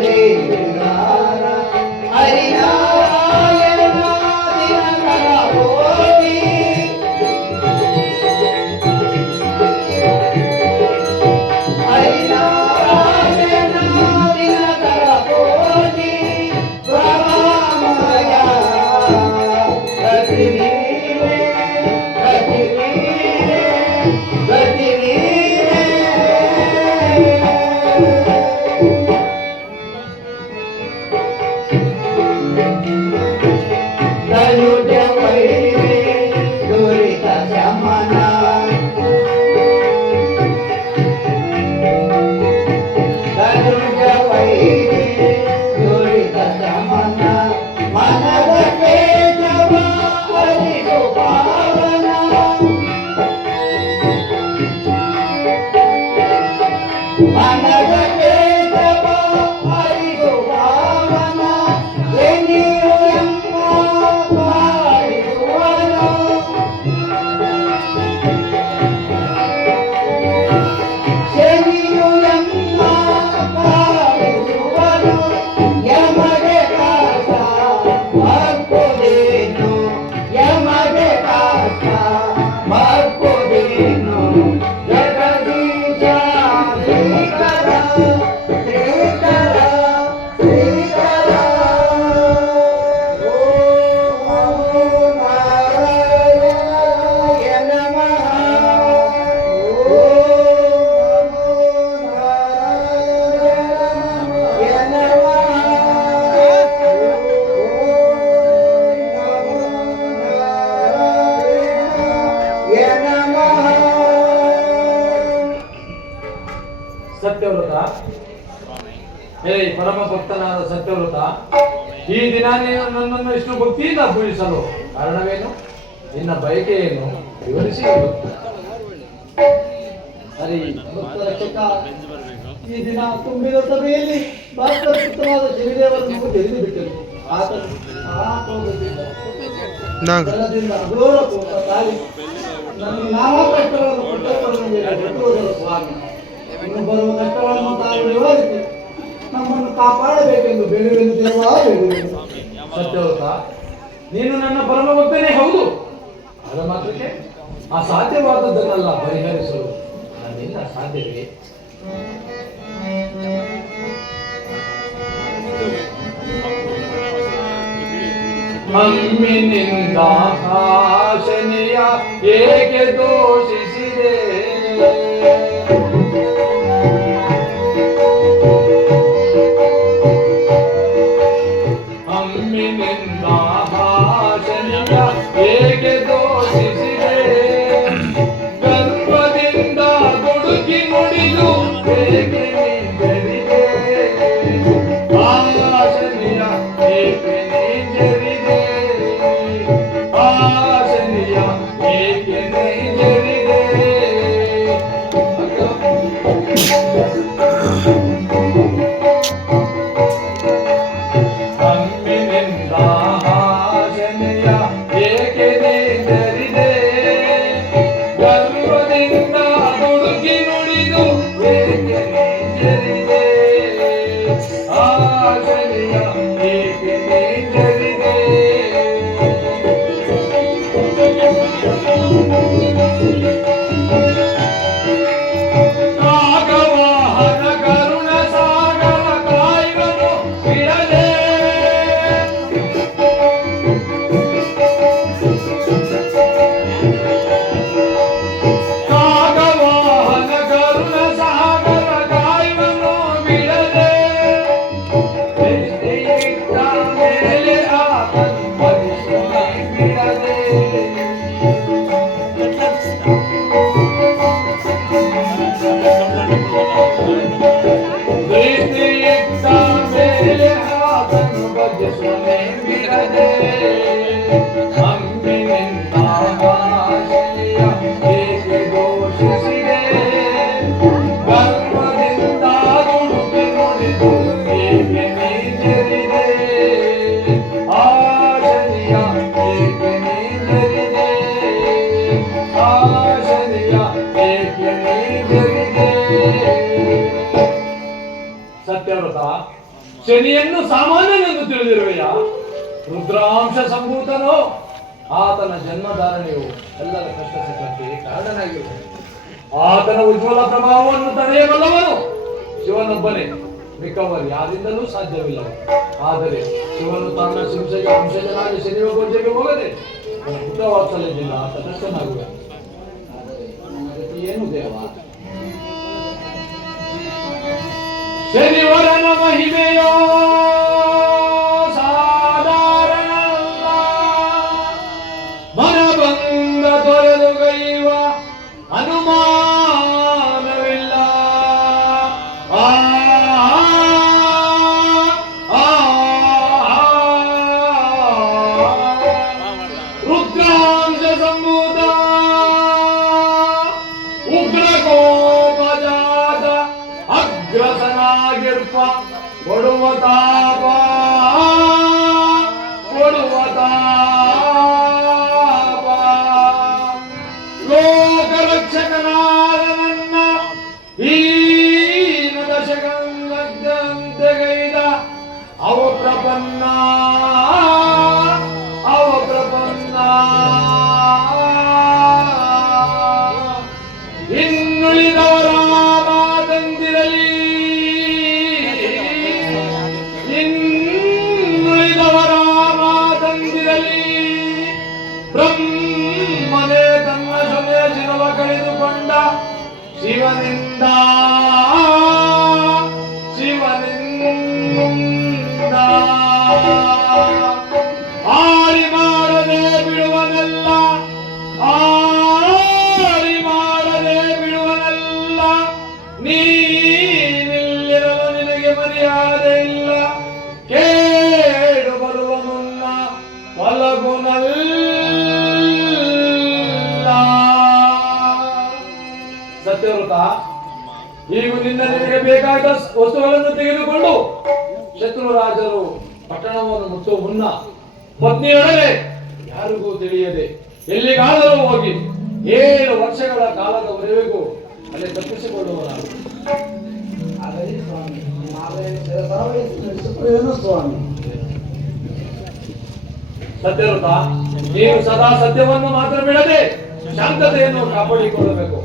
ಸತ್ಯವ್ರತ, ಪರಮ ಭಕ್ತನಾದ ಸತ್ಯವ್ರತ, ಈ ದಿನ ನೀನು ನನ್ನನ್ನು ಇಷ್ಟು ಭಕ್ತಿಯಿಂದ ಪೂಜಿಸಲು ಕಾರಣವೇನು? ನಿನ್ನ ಬಯಕೆ ಏನು? ವಿವರಿಸಿ. ಈ ದಿನ ತುಂಬಿದ ಸಭೆಯಲ್ಲಿ ಭಾರತದ ಪುತ್ರನಾದ ಶನಿದೇವರನ್ನು ತಿಳಿದು ಬಿಟ್ಟರು. ಜಲದಿಂದ ಅಘೋರ ಕೋಪ ತಾಳಿ ನನಗೆ ನಾನಾ ಕಷ್ಟಗಳನ್ನು ಕೊಟ್ಟವರು ಸ್ವಾಮಿ. ಇನ್ನು ಬರುವ ಕಷ್ಟಗಳನ್ನು ತಾವು ನಿವಾರಿಸಿ ನಮ್ಮನ್ನು ಕಾಪಾಡಬೇಕೆಂದು ಬೇಡುವೆನು. ಸತ್ಯವ್ರತ, ನೀನು ನನ್ನ ಪರಮ ಭಕ್ತನೇ ಹೌದು. ಅದ ಮಾತ್ರಕ್ಕೆ ಅಸಾಧ್ಯವಾದದ್ದನ್ನೆಲ್ಲ ಪರಿಹರಿಸಲು ನನ್ನಿಂದ ಸಾಧ್ಯವೇ? ಮಮ್ಮಿನಿಂದ ಶನಿಯ ಏಕೆ ದೋಷಿಸಿದೆ? ಅಮ್ಮಿನಿಂದ ಶನಿಯ ಏಕೆ ದೋಷಿಸಿದೆ? ಗರ್ಭದಿಂದ ದುಡುಕಿ ನುಡಿದು ಹೇಗೆ ನಿಂದರಿದೆ? ಆ ಶನಿಯ ಏಕೆ ನಿಂದರಿದೆ? ಆ ಶನಿಯ ಏಕೆ ನಿಂದರಿದೆ? ಅಮ್ಮಿನಿಂದ ಶನಿಯ ಏಕೆ ನಿಂದರಿದೆ? ಗರ್ಭದಿಂದ ದುಡುಕಿ ನುಡಿದು ಏಕೆ ನಿಂದರಿದೆ? ಆ ಶನಿಯ ಏಕೆ ನಿಂದರಿದೆ? ನಾಗವಾಹನ ಕರುಣ ಸಾಗರ ಕಾಯುವನು ಬಿಡದೆ. ನಾಗವಾಹನ ಕರುಣ ಸಾಗರ ಕಾಯುವನು ಬಿಡದೆ. ದೃಷ್ಟಿಯಿಟ್ಟ ಮೇಲೆ ಆತನು ಪರಿಶ್ರಮ ಬಿಡದೆ. ದೃಷ್ಟಿಯಿಟ್ಟ ಮೇಲೆ ಆತನು ಭಜಿಸುವನೇ ಬಿಡದೆ. ಅಮ್ಮಿನಿಂದ ಶನಿಯ ಏಕೆ ದೋಷಿಸಿದೆ? ಗರ್ಭದಿಂದ ದುಡುಕಿ ನುಡಿದು ಏಕೆ ನೀಜರಿದೆ? ಆ ಶನಿಯ ಏಕೆ ನೀಜರಿದೆ? ಆ ಶನಿಯ ಏಕೆ ನೀಜರಿದೆ? ಸತ್ಯವ್ರತ, ಶನಿಯನ್ನು ಸಾಮಾನ್ಯನೆಂದು ತಿಳಿದಿರುವೆಯ? ರುದ್ರಾಂಶ ಸಂಭೂತನೋ ಆತನ ಜನ್ಮಧಾರಣೆಯು ಎಲ್ಲರ ಕಷ್ಟ ಸುಖಕ್ಕೆ ಕಾರಣನಾಗಿರುವುದು. ಆತನ ಉಜ್ವಲ ಪ್ರಭಾವವನ್ನು ತಡೆಯಬಲ್ಲವನು ಶಿವನೊಬ್ಬನೇ, ಮಿಕ್ಕವರು ಯಾರಿಂದಲೂ ಸಾಧ್ಯವಿಲ್ಲ. ಆದರೆ ಶಿವನು ತನ್ನ ಶಿಂಸೆಗೆ ಅಂಶಜನಾಗಿ ಶನಿಯ ಗೋಜೆಗೆ ಹೋಗದೆ ಪುತ್ರವಾತ್ಸಲ್ಯದಿಂದ ತಟಸ್ಥನಾಗುವ. ಏನು ದೇವ? ಶನಿವರನ ಮಹಿಮೆಯೋ ಸಾಧಾರಣಲ್ಲ, ಮನಬಂದ ತೊರೆದುಗೈವ ಅನುಮಾನವಿಲ್ಲ. ಆ ರುದ್ರಾಂಶ ಸಂಭೂತ ಉಗ್ರ ಕೋಪಜಾತ ಅಗ್ರಸನಾಗಿರ್ಪ ಕೊಡುವ ತಾಪ ಲೋಕರಕ್ಷಕನಾದ ನನ್ನ ಹೀನ ದಶಕಂತೆಗೈದ ಅವ ಪ್ರಪನ್ನ ಇನ್ನುಳಿದವರ ಮಾತಂದಿರಲಿ, ಇನ್ನುಳಿದವರ ಮಾತಂದಿರಲಿ. ಬ್ರಹ್ಮನೇ ತನ್ನ ಸಮಯ ಶಿರವ ಕಳೆದುಕೊಂಡ ಶಿವನಿಂದ ಆರಿ ಮಾಡದೆ ಬಿಡುವನಲ್ಲ, ಆರಿ ಮಾಡದೆ ಬಿಡುವನಲ್ಲ. ನೀನಿಲ್ಲಿರಲು ನಿನಗೆ ಮರ್ಯಾದೆ ಇಲ್ಲ, ಕೇಳು ಬರುವ ಮುನ್ನ ಒಲಗುನಲ್ಲ. ಸತ್ಯವ್ರತ, ಈಗ ನಿನಗೆ ಬೇಕಾದ ವಸ್ತುಗಳನ್ನು ತೆಗೆದುಕೊಂಡು ಶತ್ರುರಾಜರು ಪಟ್ಟಣವನ್ನು ಮುಟ್ಟುವ ಮುನ್ನ ಪತ್ನಿಯೊಡನೆ ಯಾರಿಗೂ ತಿಳಿಯದೆ ಎಲ್ಲಿಗಾದರೂ ಹೋಗಿ 7 ವರ್ಷಗಳ ಕಾಲದವರೆಗೂ ಅಲ್ಲಿ ತಪ್ಪಿಸಿಕೊಳ್ಳುವನಾರು. ಸ್ವಾಮಿ ಸತ್ಯವ್ರತ, ನೀವು ಸದಾ ಸತ್ಯವನ್ನು ಮಾತ್ರ ಬಿಡದೆ ಶಾಂತತೆಯನ್ನು ಕಾಪಾಡಿಕೊಳ್ಳಬೇಕು.